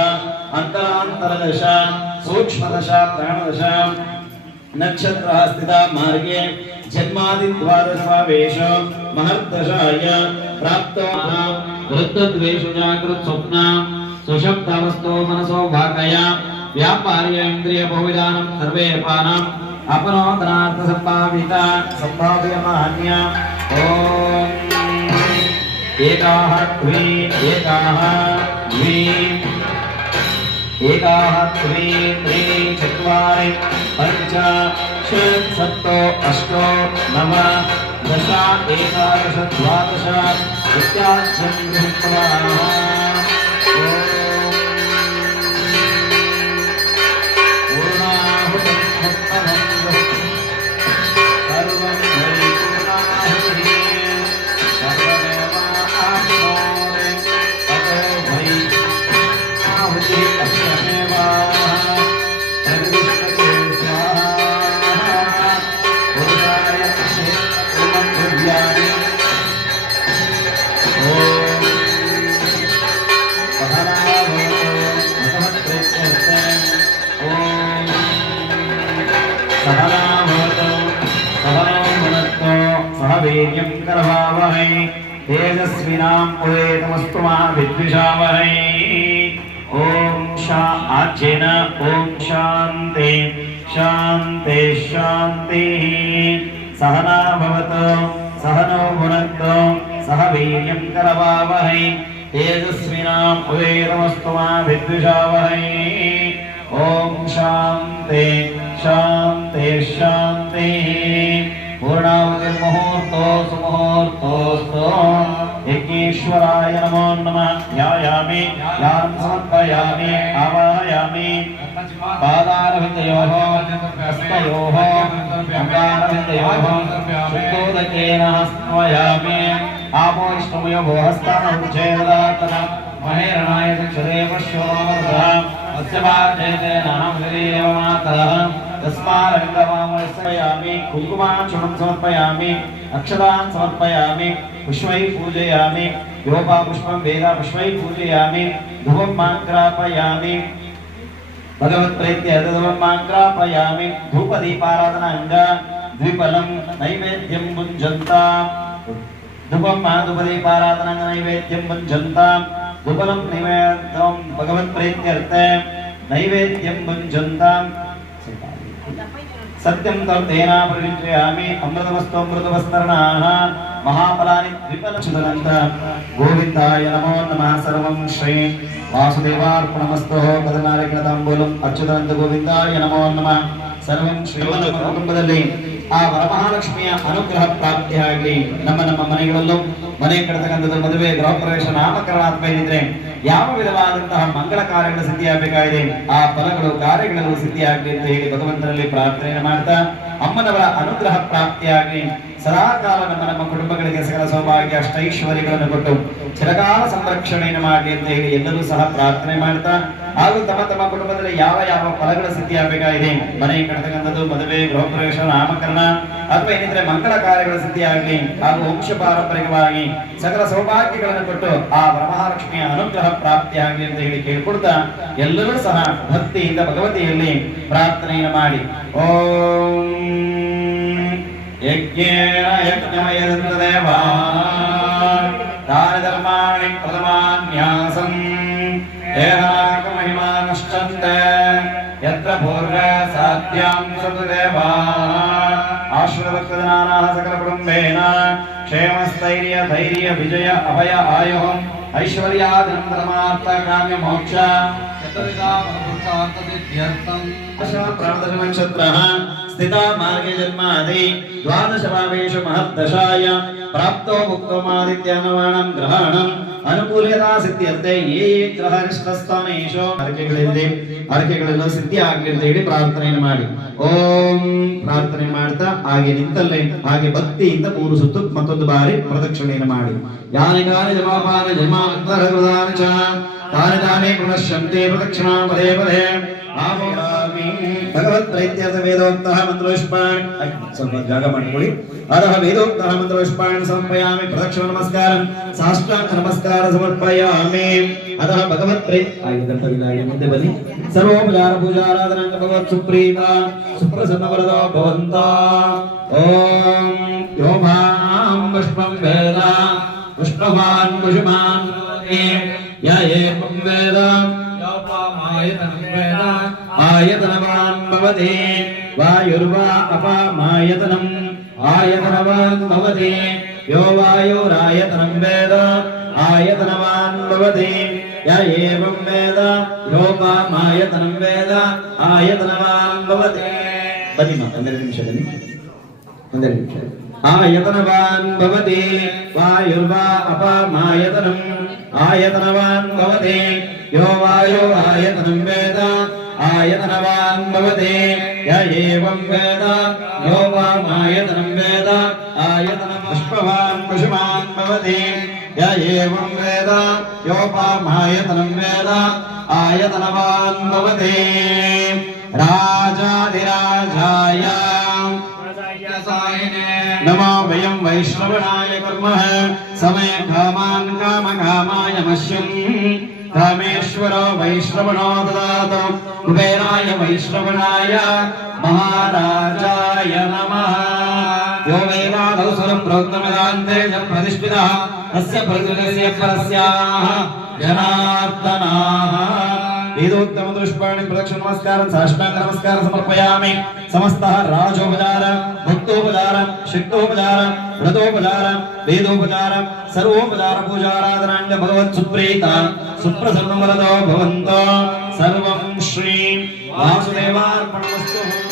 अंतरांतरदश सूक्ष्मदश प्राणदश नक्षत्र स्थित मार्गे जन्मादि द्वादशभावेश महर्दशाय प्राप्तो वृत्तद्वेष जागृत स्वप्न सुषुप्तावस्थो मनसो भागय व्यापार्य इंद्रिय बहुविधानं सर्वे पानं अपनोदनार्थ संभाविता संभाव्यमान्य ओम एकाः द्वि एकाः द्वि एकाः द्वि त्रीणि चत्वारि पञ्च षट् सप्त अष्ट नव दश एकादश द्वादश इत्याद्यं गृहीत्वा वीर्यं करवावहै तेजस्विनामुदेतमस्तु मा विद्विषावहै ओम आज्येन ओम शान्ति शान्ति शान्ति सहना भवतु सहनो भुनक्तु सह वीर्यं करवावहै तेजस्विनामुदेतमस्तु मा विद्विषावहै ओम शान्ति शान्ति शान्ति पूर्णावतिर्मुहूर्तो सुमुहूर्तोऽस्तु यज्ञेश्वराय नमो नमः ध्यायामि ध्यानं समर्पयामि आवाहयामि पादारविन्दयोः हस्तयोः अङ्गारविन्दयोः शुद्धोदकेन हस्तमयामि आपोष्टमयो हस्तानमुच्चेददातन महेरणाय चक्षुरेवश्योमरः अस्य वाचेतेन हरिदेवमातरः तस्मारङ्गमामर्पयामि कुङ्कुमाक्षुणं समर्पयामि अक्षतान् समर्पयामि पुष्पैः पूजयामि योपा पुष्पं वेद पुष्पैः पूजयामि धूपं माग्रापयामि भगवत्प्रीत्यर्थं माग्रापयामि धूपदीपाराधनाञ्च द्विफलं नैवेद्यं भुञ्जन्ता धूपं धूपदीपाराधनाञ्च नैवेद्यं भुञ्जन्ता धूपलं नैवेद्यं भगवत्प्रीत्यर्थे नैवेद्यं भुञ्जन्ता सत्यं तर्तेना प्रयुज्यामि अमृतमस्तमृतवस्तरणाः महाफलानि द्विफलचुदनन्त गोविन्दाय नमो नमः सर्वं श्री वासुदेवार्पणमस्तु कदनारिकतांबूलम् अच्युतानंद गोविन्दाय नमो नमः सर्वं श्री ಕುಟುಂಬದಲ್ಲಿ ಆ ವರಮಹಾಲಕ್ಷ್ಮಿಯ ಅನುಗ್ರಹ ಪ್ರಾಪ್ತಿಯಾಗಲಿ ನಮ್ಮ ಮನೆಗಳಲ್ಲೂ ಮನೆ ಕಟ್ಟತಕ್ಕಂಥದ್ದು ಮದುವೆ ಗೃಹ ಪ್ರವೇಶ ನಾಮಕರಣ ಅಥವಾ ಏನಿದ್ರೆ ಯಾವ ವಿಧವಾದಂತಹ ಮಂಗಳ ಕಾರ್ಯಗಳ ಸಿದ್ಧಿಯಾಗಬೇಕಾಗಿದೆ ಆ ಫಲಗಳು ಕಾರ್ಯಗಳೆಲ್ಲವೂ ಸಿದ್ಧಿಯಾಗಲಿ ಅಂತ ಹೇಳಿ ಭಗವಂತನಲ್ಲಿ ಪ್ರಾರ್ಥನೆ ಮಾಡ್ತಾ ಅಮ್ಮನವರ ಅನುಗ್ರಹ ಪ್ರಾಪ್ತಿಯಾಗಲಿ ಸದಾಕಾಲ ನಮ್ಮ ಕುಟುಂಬಗಳಿಗೆ ಸಕಲ ಸೌಭಾಗ್ಯ ಅಷ್ಟೈಶ್ವರ್ಯಗಳನ್ನು ಕೊಟ್ಟು ಚಿರಕಾಲ ಸಂರಕ್ಷಣೆಯನ್ನು ಮಾಡಲಿ ಅಂತ ಹೇಳಿ ಎಲ್ಲರೂ ಸಹ ಪ್ರಾರ್ಥನೆ ಮಾಡ್ತಾ ಹಾಗೂ ತಮ್ಮ ತಮ್ಮ ಕುಟುಂಬದಲ್ಲಿ ಯಾವ ಯಾವ ಫಲಗಳ ಸಿದ್ಧಿಯಾಗಬೇಕಾಗಿದೆ ಮನೆ ಕಟ್ಟತಕ್ಕಂಥದ್ದು ಮದುವೆ ಗೃಹ ಪ್ರವೇಶ ನಾಮಕರಣ ಅಥವಾ ಏನಿದ್ರೆ ಮಂಗಳ ಕಾರ್ಯಗಳ ಸಿದ್ಧಿಯಾಗಲಿ ಹಾಗೂ ವಂಶ ಪಾರಂಪರಿಕವಾಗಿ ಸಕಲ ಸೌಭಾಗ್ಯಗಳನ್ನು ಕೊಟ್ಟು ಆ ವರಮಹಾಲಕ್ಷ್ಮಿಯ ಅನುಗ್ರಹ ಪ್ರಾಪ್ತಿಯಾಗಲಿ ಅಂತ ಹೇಳಿ ಕೇಳ್ಕೊಡ್ತಾ ಎಲ್ಲರೂ ಸಹ ಭಕ್ತಿಯಿಂದ ಭಗವತಿಯಲ್ಲಿ ಪ್ರಾರ್ಥನೆಯನ್ನು ಮಾಡಿ ಓಂ ಯಜ್ಞೇನ ಯಜ್ಞಮಯದಂತ ದೇವಾ ದಾನ ಧರ್ಮಾಣಿ ಪ್ರಥಮಾನ್ಯಾಸಂ ಏನಾಕ ಮಹಿಮಾನುಷ್ಠಂತೆ ಯತ್ರ ಪೂರ್ವ ಸಾಧ್ಯಾಂ ಸತದೇವಾ ಆಶ್ರವಕ್ತಜನಾನಾಃ ಸಕಲ ಕುಟುಂಬೇನ ಕ್ಷೇಮಸ್ಥೈರ್ಯ ಧೈರ್ಯ ವಿಜಯ ಅಭಯ ಆಯುಃ ಐಶ್ವರ್ಯಾದಿನಂ ಧರ್ಮಾರ್ಥ ಕಾಮ್ಯ ಮೋಕ್ಷ नक्षत्रः स्थिता मार्गे जन्मादि द्वादश भावेषु महद्दशाय प्राप्तो मुक्तमादित्यानवाणं ग्रहणं ಅನುಕೂಲತಾ ಸಿದ್ಧಿಯಂತೆ ಯೇ ಗ್ರಹರಿಷ್ಠಸ್ಥಾನೇಶೋ ಅರ್ಕೆಗಳೆಲ್ಲ ಸಿದ್ಧಿ ಆಗಲಿ ಅಂತ ಹೇಳಿ ಪ್ರಾರ್ಥನೆಯನ್ನು ಮಾಡಿ ಓಂ ಪ್ರಾರ್ಥನೆ ಮಾಡ್ತಾ ಹಾಗೆ ನಿಂತಲ್ಲೇ ಹಾಗೆ ಭಕ್ತಿಯಿಂದ 3 ಸುತ್ತು ಮತ್ತೊಂದು ಬಾರಿ ಪ್ರದಕ್ಷಿಣೆಯನ್ನು ಮಾಡಿ ಯಾನಿಗಾನಿ ಜಮಾಪಾನ ಜಮಾಂತರಗುದಾನ ಚ ತಾನೆ ತಾನೆ ಪುನಶ್ಯಂತೆ ಪ್ರದಕ್ಷಿಣಾ ಪದೇ ಪದೇ ಆಮೋರಾಮಿ ಭಗವತ್ ಪ್ರೀತ್ಯರ್ಥ ವೇದೋಕ್ತಃ ಮಂತ್ರಪುಷ್ಪಾಣಿ ಸ್ವಲ್ಪ ಜಾಗ ಮಾಡಿಕೊಳ್ಳಿ ಅರಹ ವೇದೋಕ್ತಃ ಮಂತ್ರಪುಷ್ಪಾಣಿ ಸಮರ್ಪಯಾಮಿ ಪ್ರದಕ್ಷಿಣ ನಮಸ್ಕಾರ ಸಾಷ್ಟಾಂಗ ನಮಸ್ಕಾರ ಸಮರ್ಪಯಾಮಿ ಅರಹ ಭಗವತ್ ಪ್ರೀತ್ ಆಗಿ ಗಂಟೆಗಳಾಗಿ ಮುಂದೆ ಬನ್ನಿ ಸರ್ವೋಪಚಾರ ಪೂಜಾರಾಧನಾಂಗ ಭಗವತ್ ಸುಪ್ರೀತ ಸುಪ್ರಸನ್ನ ವರದೋ ಭವಂತ ಓಂ ಯೋಮಾಂ ಪುಷ್ಪಂ ವೇದ ಪುಷ್ಪವಾನ್ ಕುಸುಮಾನ್ ಯ ಏಕಂ ವೇದ आयतनवान् भवति वायुर्वा अपामायतनम् आयतनवान् भवति यो वायुरायतनं वेद आयतनवान् भवति य एवं वेद योपामायतनं वेद आयतनवान् भवति बदिमा 12 ನಿಮಿಷದಲ್ಲಿ 12 ನಿಮಿಷ आयतनवान् भवति वायुर्वा अपामायतनम् आयतनवान् भवति यो वायु आयतनं वेद आयतनवान् भवति य एवं वेद यो वामायतनं वेद आयतनं पुष्पवान् कुसुमान् भवति य एवं वेद यो वामायतनं वेद आयतनवान् भवति राजाधिराजाय नमो वयं वैष्णवनाय कुर्मः समय कामान् कामकामाय मह्यं कामेश्वरो वैष्णवनो ददातु कुबेराय वैष्णवनाय महाराजाय नमः यो वेदादौ सुरप्रोक्तमिदान्ते च प्रतिष्ठितः तस्य प्रतिष्ठितस्य परस्याः जनार्दनाः वेदोक्तम पुष्पाणि प्रदक्षिण नमस्कारं साष्टांग नमस्कारं समर्पयामि समस्तः राजोपचार भक्तोपचार शक्तोपचार व्रतोपचार वेदोपचार सर्वोपचार पूजाराधनांग भगवत् सुप्रीता सुप्रसन्न वरदो भवन्तो सर्वं श्री वासुदेवार्पणमस्तु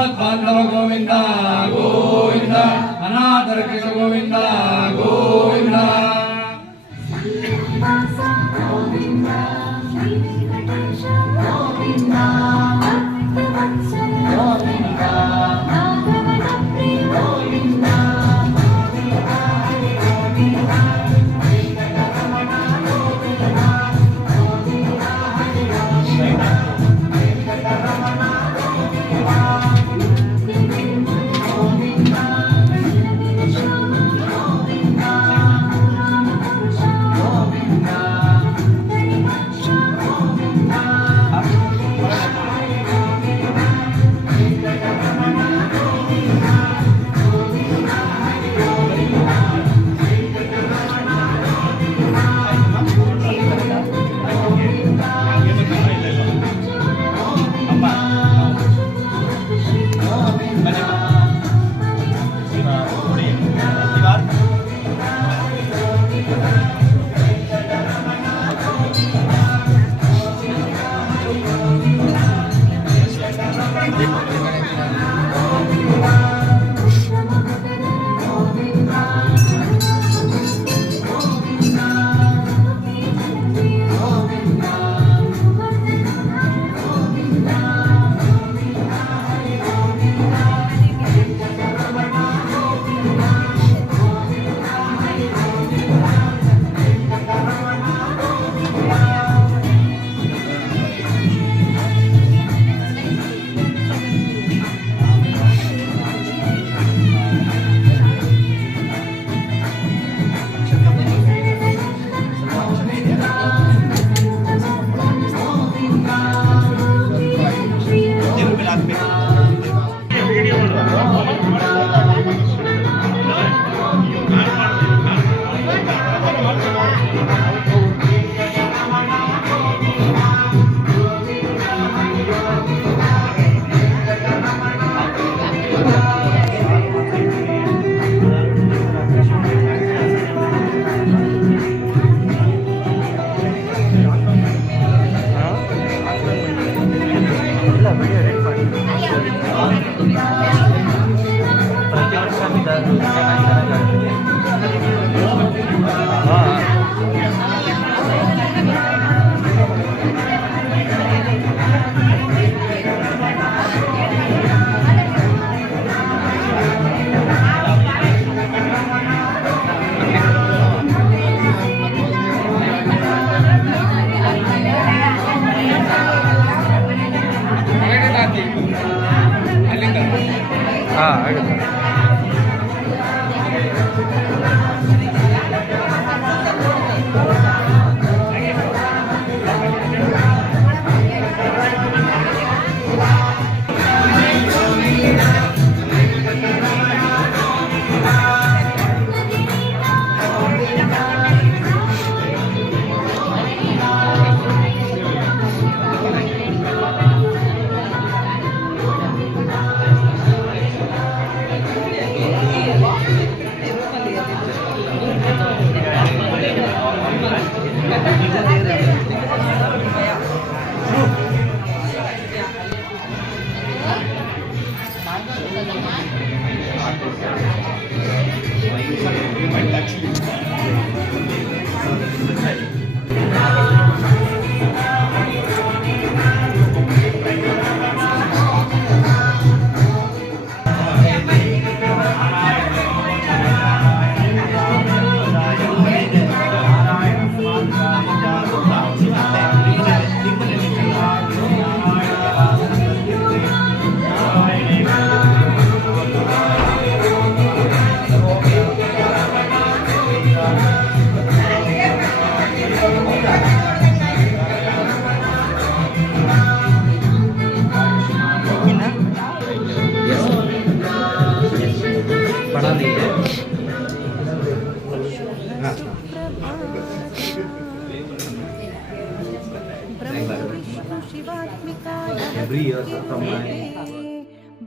ಆಪದ್ಬಾಂಧವ ಗೋವಿಂದ ಗೋವಿಂದ ಅನಾಥ ರಕ್ಷಕ ಗೋವಿಂದ ಗೋವಿಂದ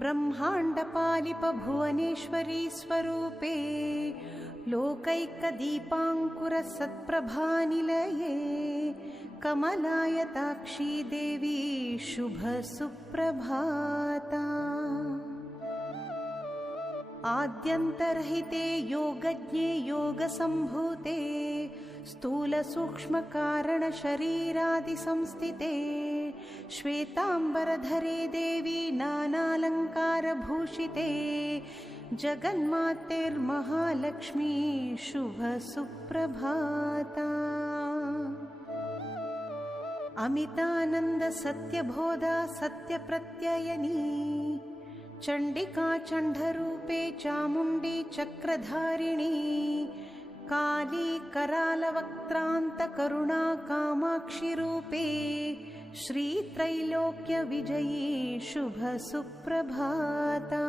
ब्रह्माण्डपालिप भुवनेश्वरी स्वरूपे लोकैकदीपाङ्कुर सत्प्रभानिलये कमलायताक्षी देवी शुभ सुप्रभाता। आद्यन्तरहिते योगज्ञे योगसम्भूते स्थूलसूक्ष्मकारणशरीरादिसंस्थिते श्वेताम्बरधरे देवी नानालङ्कारभूषिते जगन्मातेर्महालक्ष्मी शुभसुप्रभाता। अमितानन्द सत्यबोधा सत्यप्रत्ययनी चण्डिका चण्डरूपे चामुण्डी चक्रधारिणी काली करालवक्त्रान्त करुणा कामाक्षि रूपे श्रीत्रैलोक्य विजयी शुभ सुप्रभाता।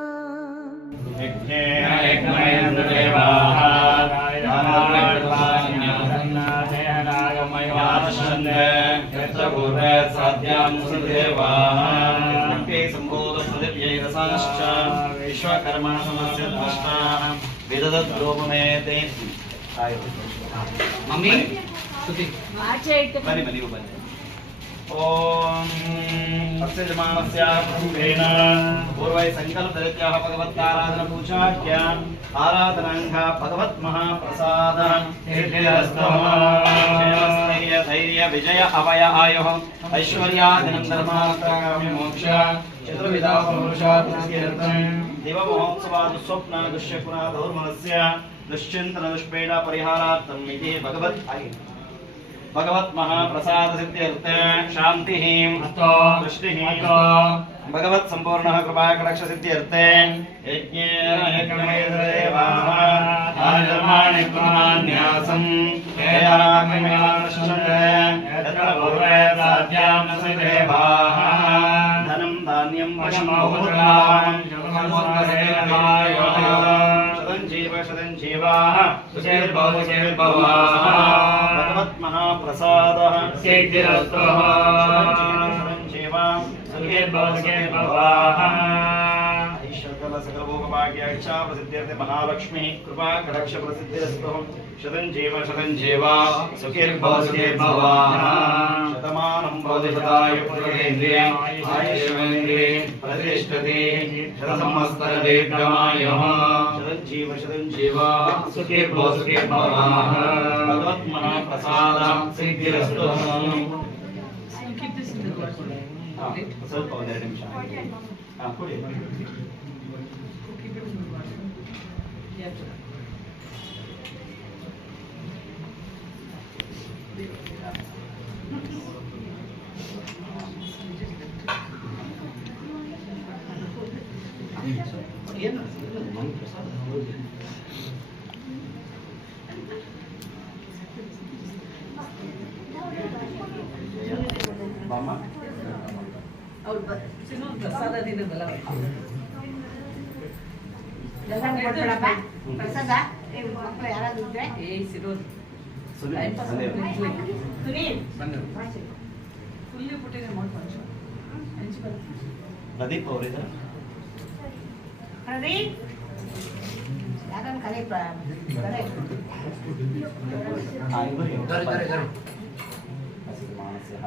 विश्वकर्मा विदद्रूपमेते मम्मी बनी बनी बनी ओम अक्षयमानस्य प्रभुवेन पूर्वै संकल्पदत्याः भगवत्ताराधन पूजाख्या आराधनांघ भगवत् महाप्रसादः धैर्य धैर्य विजय अभय आयुः ऐश्वर्यादिनं धर्मार्थकाम्य मोक्ष चतुर्विधा पुरुषार्थं दिव महोत्सवाद स्वप्न दुष्यपुरा धौर्मनस्य दुश्चिन्तन दुष्पेडा परिहारार्थं इति भगवत् महाप्रसाद सिद्ध्यर्थ शांति दृष्टि भगवत् संपूर्ण कृपा कटाक्ष सिद्ध्यर्थ धनं धान्यं भगवत् महाप्रसादः सकलभोगभाग्याख्या प्रसिद्ध्यर्थे महालक्ष्मी कृपा कटाक्ष प्रसिद्धिरस्तु शतं जीव सुखीर्भव शतमानं भवति शतायु पुरुषेन्द्रियम् आयुष्येन्द्रिये प्रतिष्ठति शतसंवत्सरदीर्घमायुः शतं जीव सुखीर्भव भगवत् महाप्रसादः सिद्धिरस्तु। ಸ್ವಲ್ಪ ಒಂದೆರಡು ನಿಮಿಷ ಕೊಡಿ ಏನು ಬಾಮ್ಮ ಪ್ರಸಾದ ಪ್ರದೀಪ್ ಅವರಿದ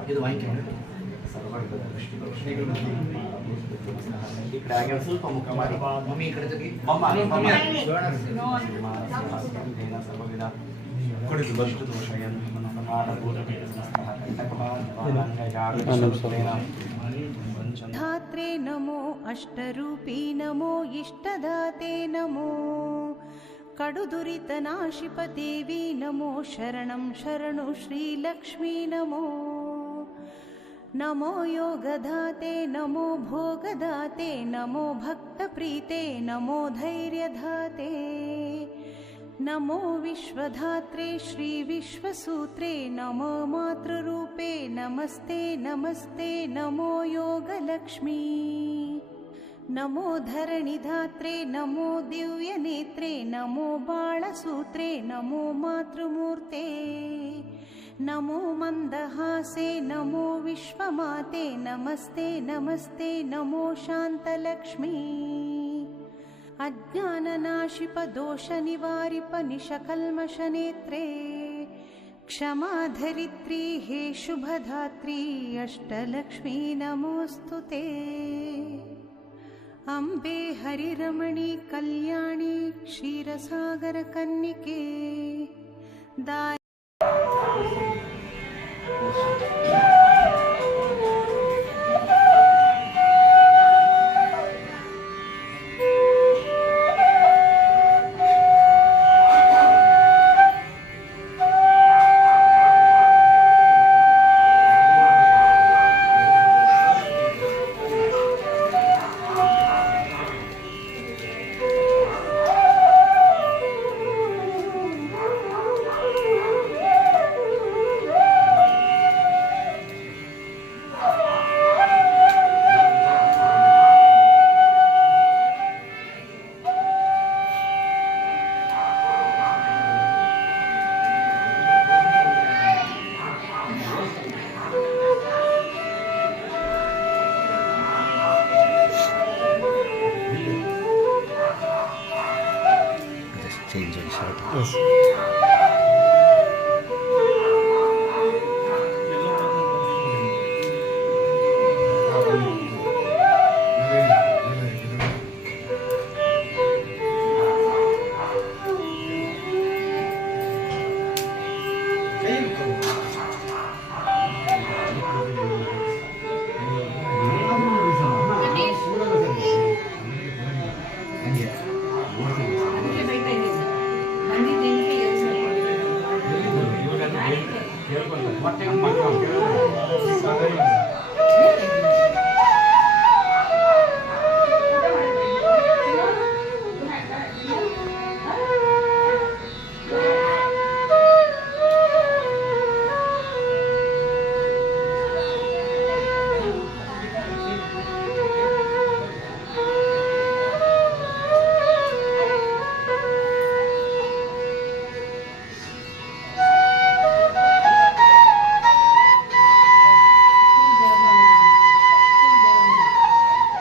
ಇದು ಸ್ವಲ್ಪ ಮುಖ ಮಾಡಿ ಮಮ್ಮಿ ಈ ಕಡೆ ತೆಗಿ धात्रे नमो अष्टरूपी नमो इष्टदाते नमो कड़ुदुरितनाशिप देवी नमो शरणं शरणु श्रीलक्ष्मी नमो नमो योगदाते नमो भोगदाते नमो भक्तप्रीते नमो धैर्यधाते नमो विश्वधात्रे श्री विश्वसूत्रे नमो मातृरूपे नमस्ते नमस्ते नमो योगलक्ष्मी नमो धरणिधात्रे नमो दिव्यनेत्रे नमो बाळसूत्रे नमो मातृमूर्ते नमो मन्दहासे नमो विश्वमाते नमस्ते नमस्ते नमो शान्तलक्ष्मी अज्ञाननाशिप दोषनिवारिप निशकल्मषनेत्रे क्षमाधरित्री हे शुभधात्री अष्टलक्ष्मी नमोऽस्तु ते अम्बे हरिरमणी कल्याणी क्षीरसागर कन्निके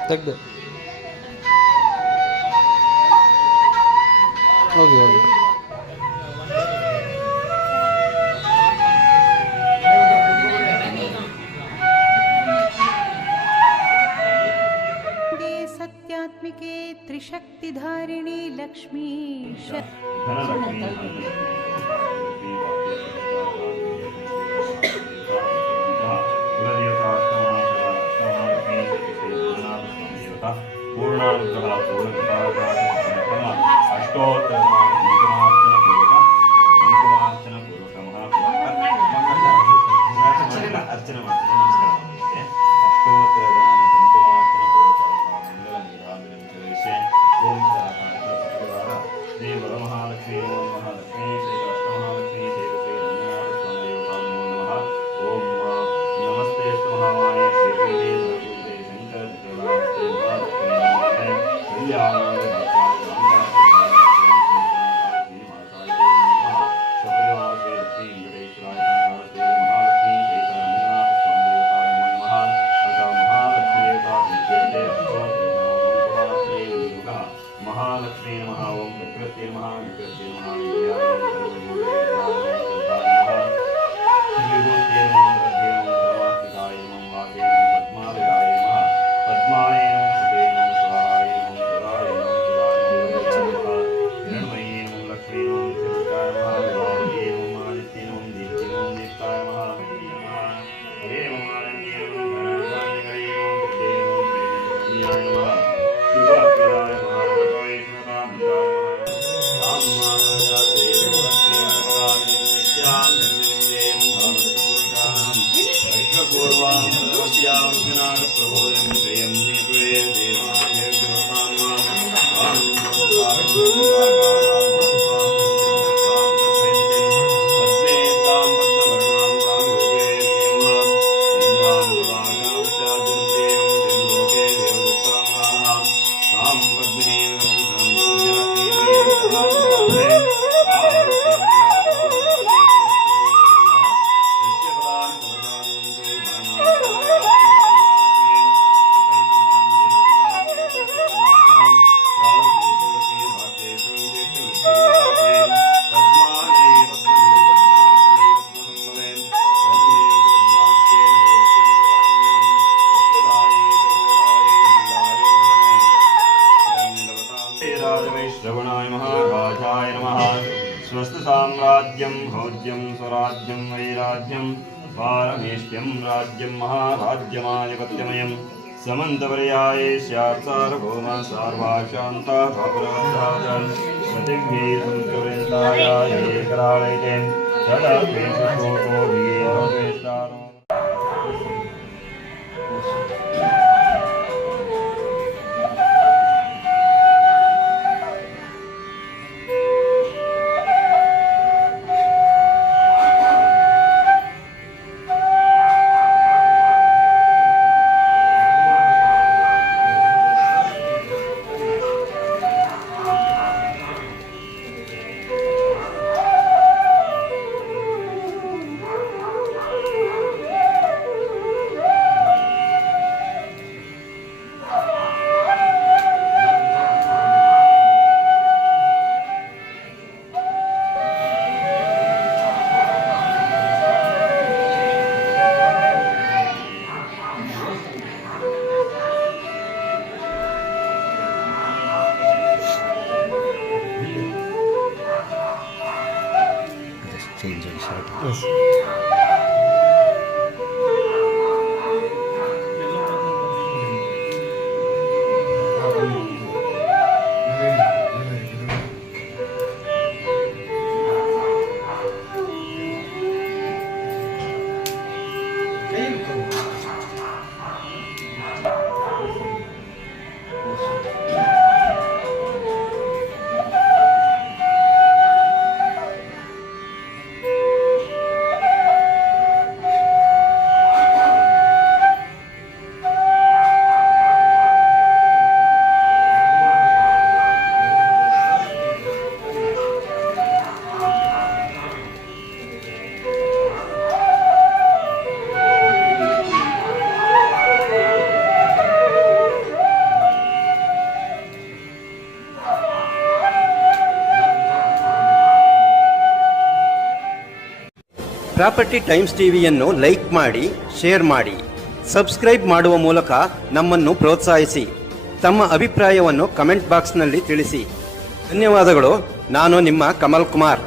ತೆಗ್ದು ಹೋಗಿ ಹೋಗಿ सत्यात्मिके त्रिशक्तिधारिणी लक्ष्मी राज्यं पारमेष्ट्यं राज्यं महाराज्यमाधिपत्यमयं समन्तपर्याये स्यात् सार्वभौम सार्वाशान्ता भापुराधातन् पृथिव्यै संस्कृताय एकरालयते तदा पेशोको विगेहवेष्टारो ಪ್ರಾಪರ್ಟಿ ಟೈಮ್ಸ್ ಟಿವಿಯನ್ನು ಲೈಕ್ ಮಾಡಿ, ಶೇರ್ ಮಾಡಿ, ಸಬ್ಸ್ಕ್ರೈಬ್ ಮಾಡುವ ಮೂಲಕ ನಮ್ಮನ್ನು ಪ್ರೋತ್ಸಾಹಿಸಿ. ತಮ್ಮ ಅಭಿಪ್ರಾಯವನ್ನು ಕಮೆಂಟ್ ಬಾಕ್ಸ್ನಲ್ಲಿ ತಿಳಿಸಿ. ಧನ್ಯವಾದಗಳು. ನಾನು ನಿಮ್ಮ ಕಮಲ್ ಕುಮಾರ್.